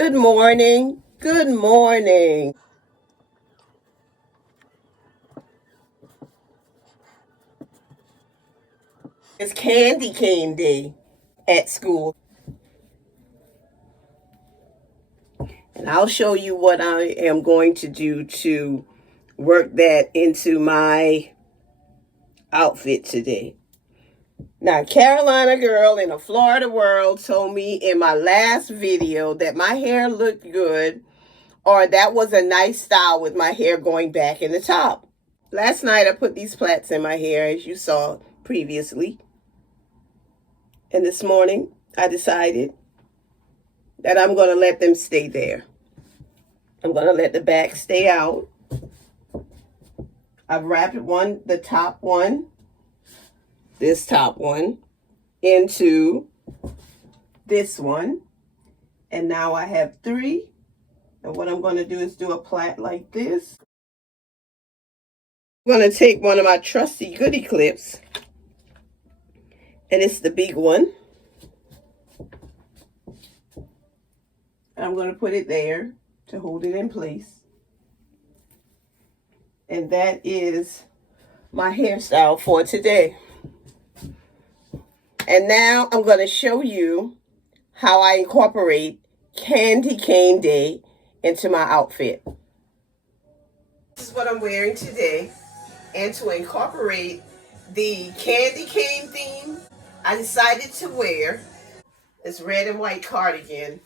Good morning. Good morning. It's candy cane day at school. And I'll show you what I am going to do to work that into my outfit today. Now, Carolina girl in a Florida world told me in my last video that my hair looked good, or that was a nice style with my hair going back in the top. Last night I put these plaits in my hair, as you saw previously. And this morning I decided that I'm going to let them stay there. I'm going to let the back stay out. I've wrapped the top one, this top one, into this one. And now I have three. And what I'm going to do is do a plait like this. I'm going to take one of my trusty goodie clips. And it's the big one. I'm going to put it there to hold it in place. And that is my hairstyle for today. And now I'm going to show you how I incorporate Candy Cane Day into my outfit. This is what I'm wearing today. And to incorporate the candy cane theme, I decided to wear this red and white cardigan.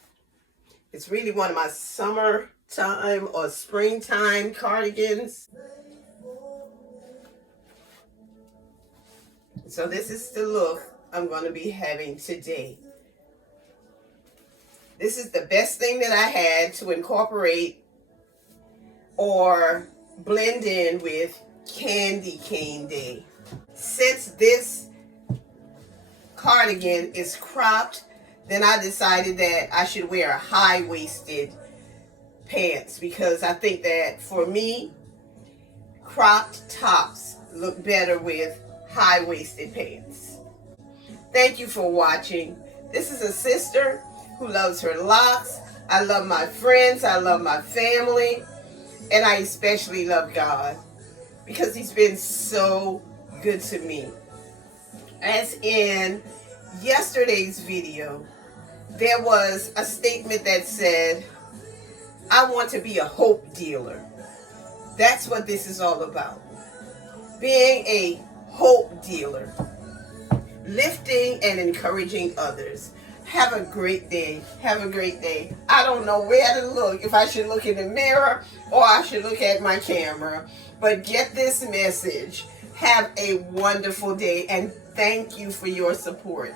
It's really one of my summertime or springtime cardigans. So this is the look I'm going to be having today. This is the best thing that I had to incorporate or blend in with Candy Cane Day. Since this cardigan is cropped, then I decided that I should wear a high-waisted pants, because I think that for me, cropped tops look better with high-waisted pants. Thank you for watching. This is a sister who loves her locks. I love my friends. I love my family. And I especially love God, because He's been so good to me. As in yesterday's video, there was a statement that said, I want to be a hope dealer. That's what this is all about. Being a hope dealer. Lifting and encouraging others. Have a great day. Have a great day. I don't know where to look, if I should look in the mirror or I should look at my camera. But get this message. Have a wonderful day, and thank you for your support.